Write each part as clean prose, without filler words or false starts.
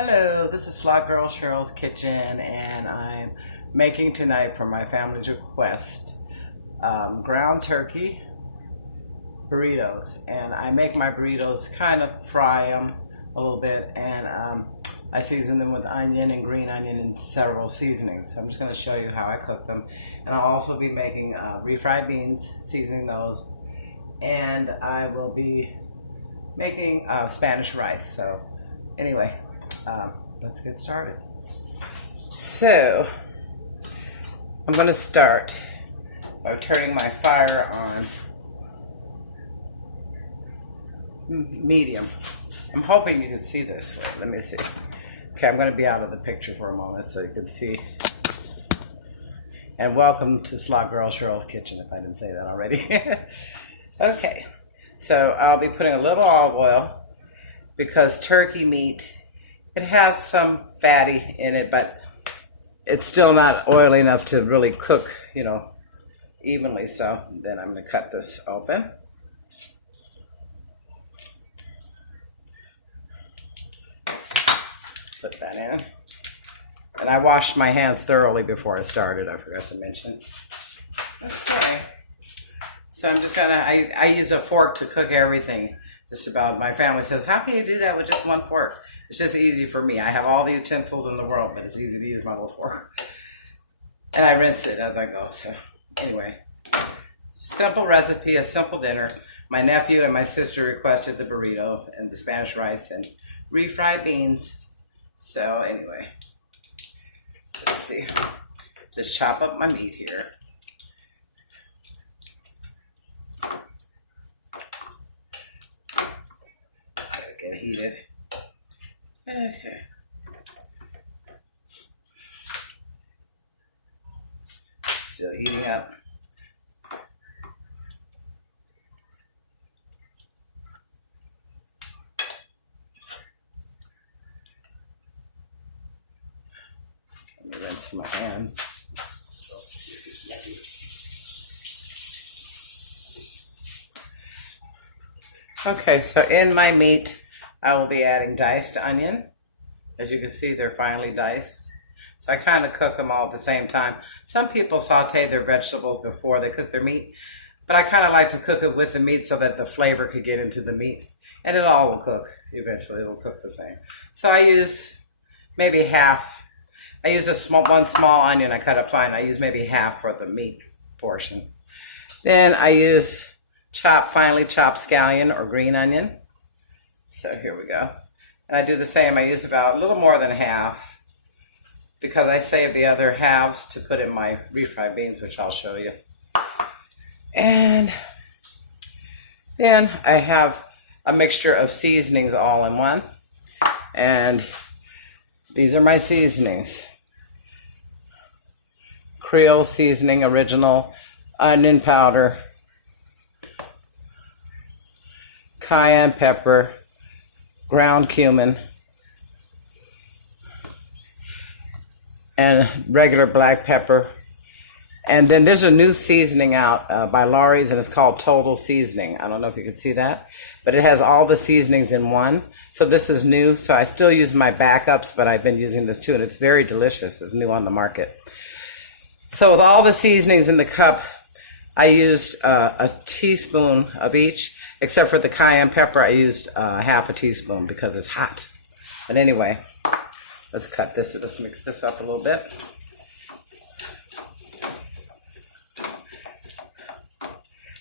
Hello, this is slotgirlcheryl's kitchen, and I'm making tonight for my family's request ground turkey burritos. And I make my burritos, kind of fry them a little bit, and I season them with onion and green onion and several seasonings. So I'm just going to show you how I cook them. And I'll also be making refried beans, seasoning those, and I will be making Spanish rice. So anyway, let's get started. So I'm going to start by turning my fire on medium. I'm hoping you can see this. Wait, let me see. Okay, I'm going to be out of the picture for a moment so you can see. And welcome to slotgirlcheryl's kitchen, if I didn't say that already. Okay, so I'll be putting a little olive oil because turkey meat, it has some fatty in it, but it's still not oily enough to really cook, evenly. So then I'm going to cut this open. Put that in. And I washed my hands thoroughly before I started, I forgot to mention. Okay. So I'm just gonna, I use a fork to cook everything. Just about. My family says, how can you do that with just one fork? It's just easy for me. I have all the utensils in the world, but it's easy to use my little fork. And I rinse it as I go. So anyway, simple recipe, a simple dinner. My nephew and my sister requested the burrito and the Spanish rice and refried beans. So anyway, let's see. Just chop up my meat here. Get heated. Okay. Still heating up. Let me rinse my hands. Okay, so in my meat, I will be adding diced onion. As you can see, they're finely diced. So I kind of cook them all at the same time. Some people saute their vegetables before they cook their meat, but I kind of like to cook it with the meat so that the flavor could get into the meat. And it all will cook. Eventually, it'll cook the same. So I use maybe half. I use one small onion I cut up fine. I use maybe half for the meat portion. Then I use finely chopped scallion or green onion. So here we go. And I do the same. I use about a little more than half because I save the other halves to put in my refried beans, which I'll show you. And then I have a mixture of seasonings all in one. And these are my seasonings. Creole seasoning, original, onion powder, cayenne pepper, ground cumin, and regular black pepper. And then there's a new seasoning out by Laurie's, and it's called Total Seasoning. I don't know if you can see that, but it has all the seasonings in one. So this is new. So I still use my backups, but I've been using this too, and it's very delicious. It's new on the market. So with all the seasonings in the cup, I used a teaspoon of each. Except for the cayenne pepper, I used half a teaspoon because it's hot. But anyway, let's cut this. Let's mix this up a little bit.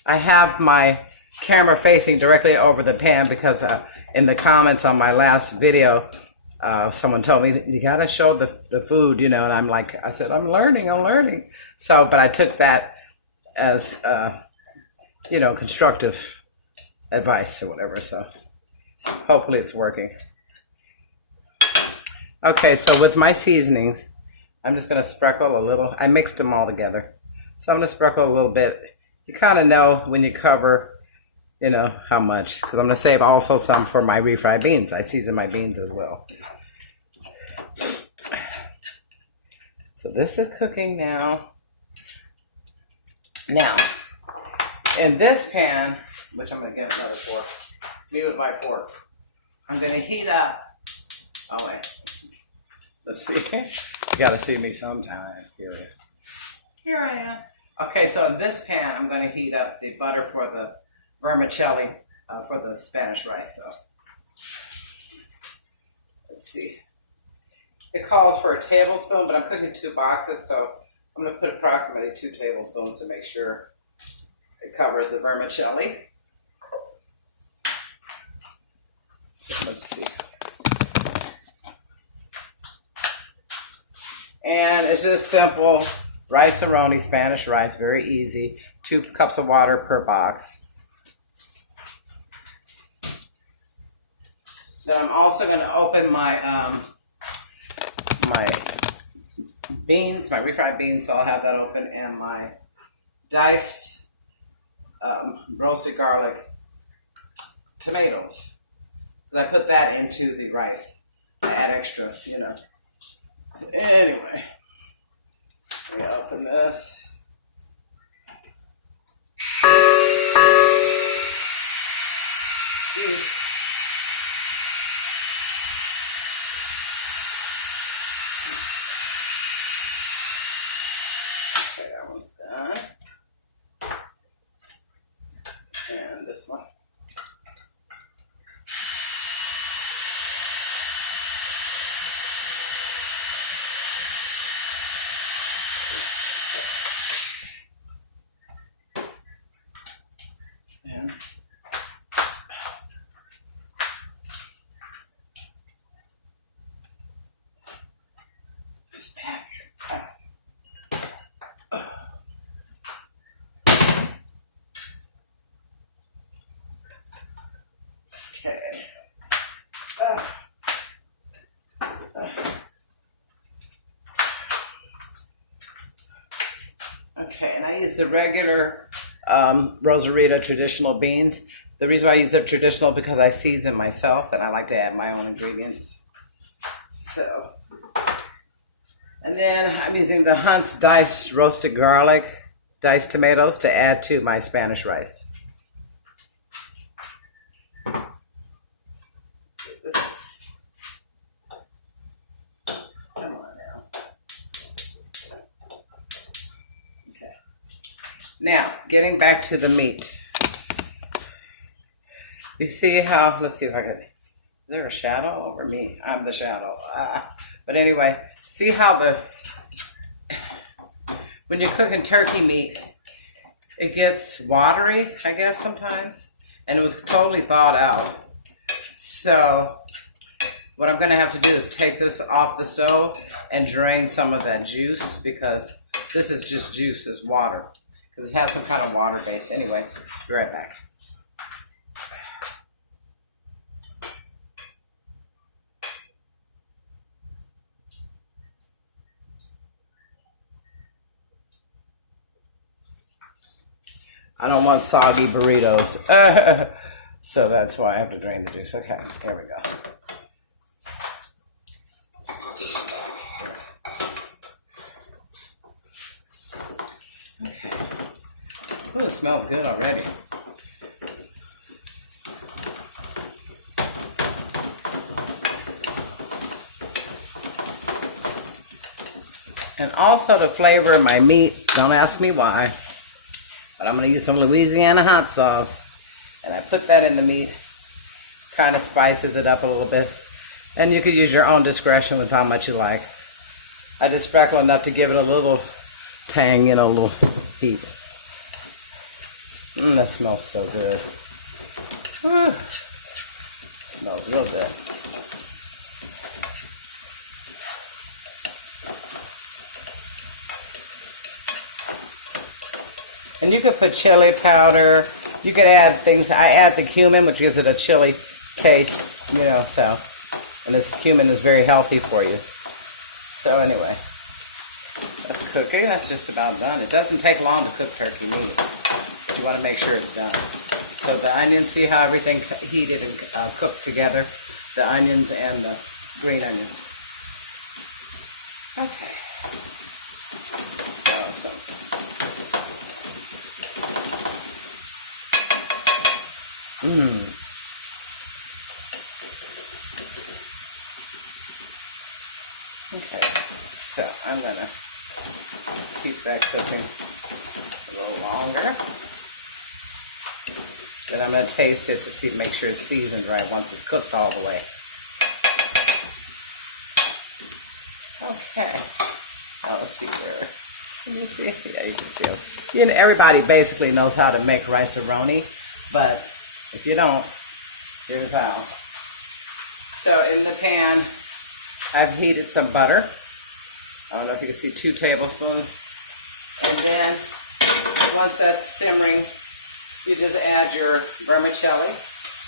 I have my camera facing directly over the pan because in the comments on my last video, someone told me, you gotta show the food, and I'm like, I said, I'm learning. So, but I took that as, constructive advice or whatever, so hopefully it's working. Okay, so with my seasonings, I'm just going to sprinkle a little. I mixed them all together, so I'm going to sprinkle a little bit. You kind of know when you cover, how much, because I'm going to save also some for my refried beans. I season my beans as well. So this is cooking now. Now, in this pan, which I'm going to get another fork, me with my forks, I'm going to heat up, oh wait, Let's see. You gotta see me sometime. Here it is. Here I am. Okay, so in this pan, I'm going to heat up the butter for the vermicelli for the Spanish rice. So let's see. It calls for a tablespoon, but I'm cooking 2 boxes, so I'm going to put approximately 2 tablespoons to make sure it covers the vermicelli. So let's see. And it's just simple rice-a-roni, Spanish rice, very easy. 2 cups of water per box. Then I'm also going to open my my beans, my refried beans, so I'll have that open, and my diced roasted garlic tomatoes. I put that into the rice. I add extra, you know. So anyway. Let me open this. See. Okay, that one's done. And this one. Okay, and I use the regular Rosarito traditional beans. The reason why I use the traditional because I season myself and I like to add my own ingredients. So, and then I'm using the Hunt's diced roasted garlic, diced tomatoes to add to my Spanish rice. Now, getting back to the meat. You see how, let's see if I can, is there a shadow over me? I'm the shadow. But anyway, see how when you're cooking turkey meat, it gets watery, I guess, sometimes. And it was totally thawed out. So, what I'm going to have to do is take this off the stove and drain some of that juice because this is just juice, it's water. Because it has some kind of water base. Anyway, be right back. I don't want soggy burritos. So that's why I have to drain the juice. Okay, there we go. Okay. Oh, it smells good already. And also to flavor my meat, don't ask me why, but I'm going to use some Louisiana hot sauce. And I put that in the meat, kind of spices it up a little bit. And you could use your own discretion with how much you like. I just sprinkle enough to give it a little tang, you know, a little heat. That smells so good. Smells real good. And you could put chili powder. You could add things. I add the cumin, which gives it a chili taste, you know, so. And this cumin is very healthy for you. So anyway, that's cooking. That's just about done. It doesn't take long to cook turkey meat. You want to make sure it's done. So the onions, see how everything heated and cooked together? The onions and the green onions. Okay. So. Okay, so I'm gonna keep that cooking a little longer. Then I'm gonna taste it to see, make sure it's seasoned right once it's cooked all the way. Okay, now let's see here. Can you see? Yeah, you can see it. You know, everybody basically knows how to make rice-a-roni, but if you don't, here's how. So in the pan, I've heated some butter. I don't know if you can see 2 tablespoons. And then once that's simmering, you just add your vermicelli,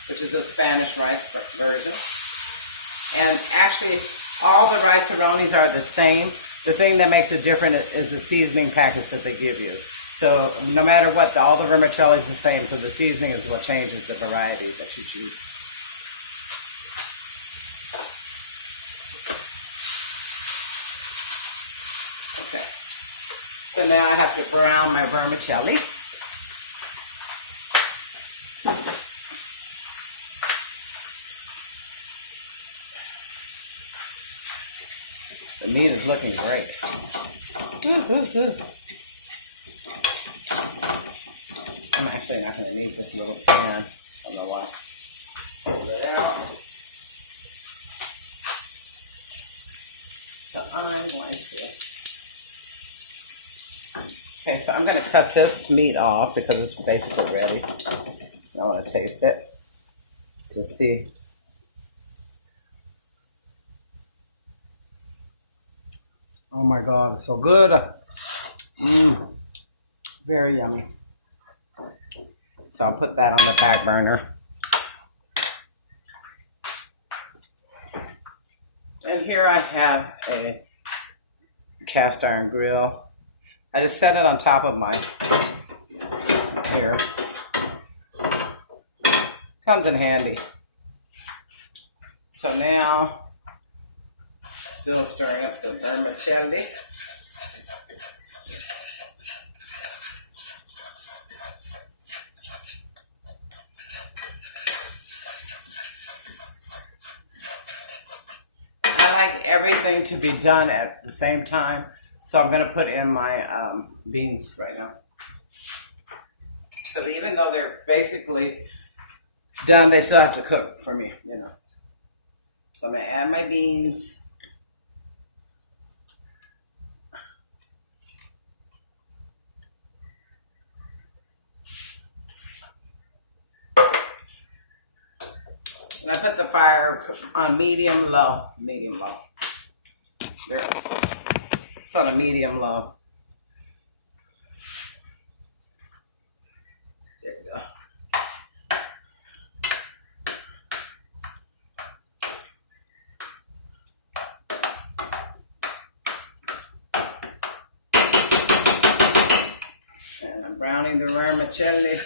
which is the Spanish rice version. And actually, all the rice-a-ronis are the same. The thing that makes it different is the seasoning packets that they give you. So no matter what, all the vermicelli is the same. So the seasoning is what changes the varieties that you choose. Okay. So now I have to brown my vermicelli. The meat is looking great. I'm actually not going to need this little pan. I don't know why. Pull it out. So I'm going to... Okay, so I'm going to cut this meat off because it's basically ready. I want to taste it to see. Oh my God, it's so good. Very yummy. So I'll put that on the back burner. And here I have a cast iron grill. I just set it on top of my here. Comes in handy. So now, still stirring up the vermicelli. I like everything to be done at the same time, so I'm going to put in my beans right now. So even though they're basically done, they still have to cook for me, you know. So I'm going to add my beans. And I put the fire on medium low. There. It's on a medium low. There you go. And I'm browning the vermicelli.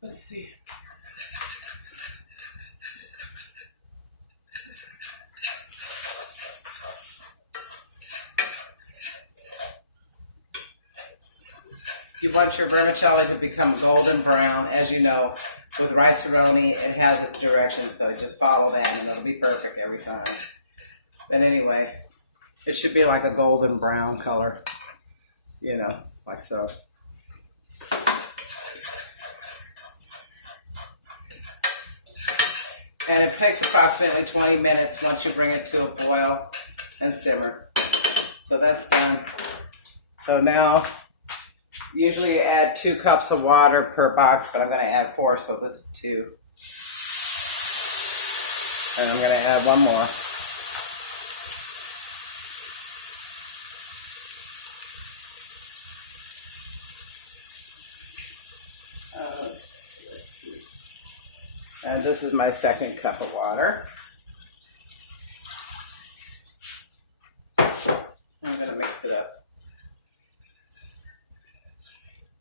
Let's see. You want your vermicelli to become golden brown. As you know, with rice-a-roni, it has its directions, so just follow that and it'll be perfect every time. But anyway, it should be like a golden brown color, you know, like so. And it takes approximately 20 minutes once you bring it to a boil and simmer. So that's done. So now, usually you add 2 cups of water per box, but I'm going to add 4, so this is 2. And I'm going to add 1 more. And this is my second cup of water. I'm going to mix it up.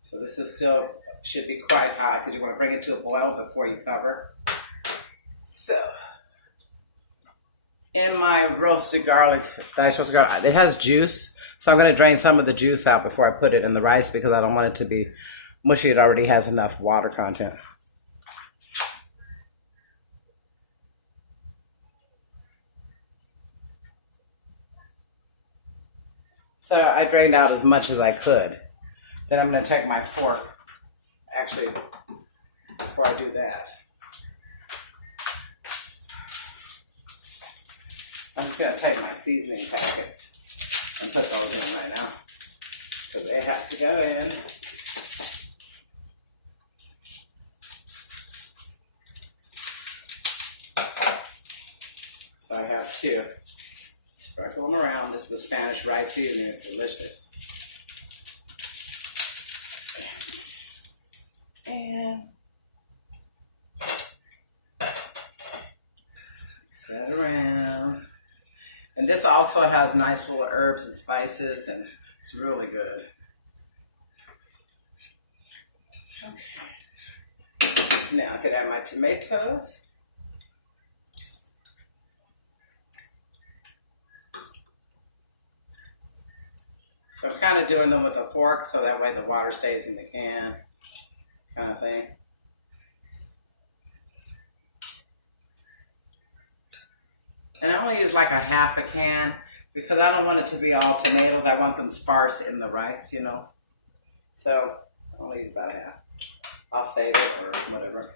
So this is still, should be quite hot because you want to bring it to a boil before you cover. So, in my roasted garlic, diced roasted garlic, it has juice. So I'm going to drain some of the juice out before I put it in the rice because I don't want it to be mushy. It already has enough water content. So I drained out as much as I could. Then I'm going to take my fork, actually, before I do that. I'm just going to take my seasoning packets and put those in right now because they have to go in. So I have two. Sprinkle them around. This is the Spanish rice seasoning. It's delicious. And mix that around. And this also has nice little herbs and spices, and it's really good. Okay. Now I could add my tomatoes. So I'm kind of doing them with a fork so that way the water stays in the can, kind of thing. And I only use like a half a can because I don't want it to be all tomatoes. I want them sparse in the rice, you know. So I only use about a half. I'll save it or whatever.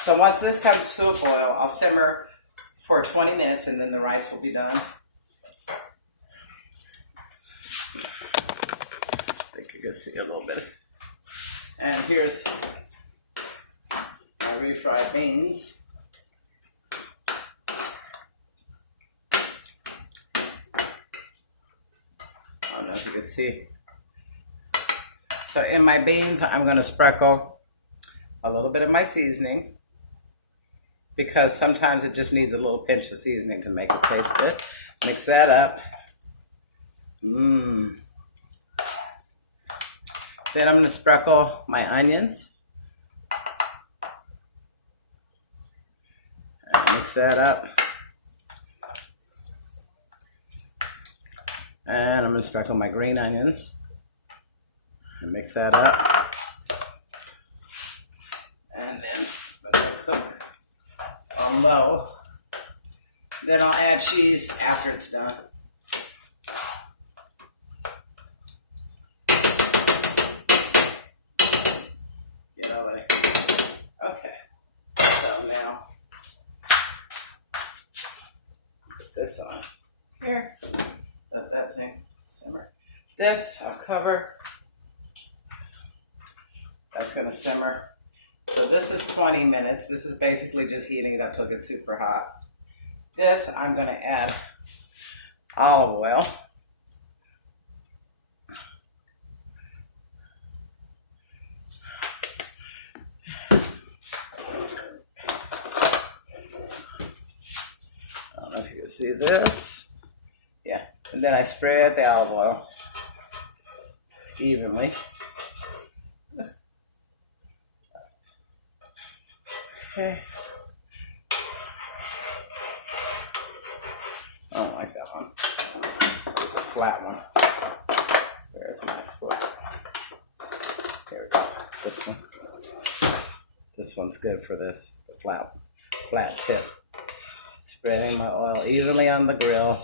So once this comes to a boil, I'll simmer for 20 minutes and then the rice will be done. You can see a little bit. And here's my refried beans. I don't know if you can see. So in my beans, I'm going to sprinkle a little bit of my seasoning because sometimes it just needs a little pinch of seasoning to make it taste good. Mix that up. Then I'm going to sprinkle my onions. And mix that up. And I'm going to sprinkle my green onions. And mix that up. And then let it cook on low. Then I'll add cheese after it's done. This on here, let that thing simmer. This I'll cover. That's going to simmer. So this is 20 minutes. This is basically just heating it up till it gets super hot. This I'm going to add olive oil. See this? Yeah. And then I spread the olive oil evenly. Okay. I don't like that one. It's a flat one. Where's my flat? Here we go. This one. This one's good for this. The flat tip. Spreading my oil evenly on the grill.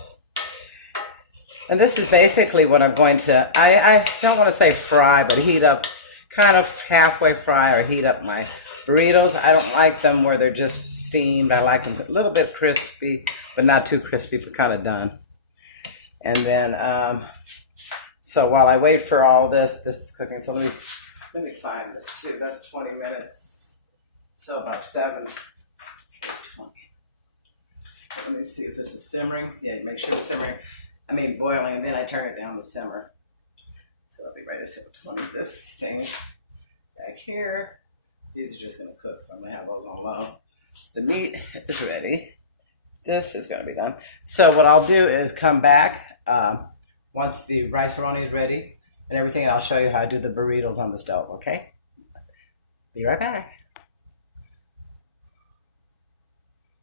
And this is basically what I'm going to, I don't want to say fry, but heat up, kind of halfway fry or heat up my burritos. I don't like them where they're just steamed. I like them a little bit crispy, but not too crispy, but kind of done. And then, so while I wait for all this is cooking. So let me time this too. That's 20 minutes. So about 7:20. Let me see if this is simmering. Yeah, make sure it's simmering. I mean boiling, and then I turn it down to simmer. So I'll be ready to simmer. Let me this thing back here. These are just going to cook, so I'm going to have those on low. The meat is ready. This is going to be done. So what I'll do is come back once the rice-a-roni is ready and everything, and I'll show you how I do the burritos on the stove, okay? Be right back.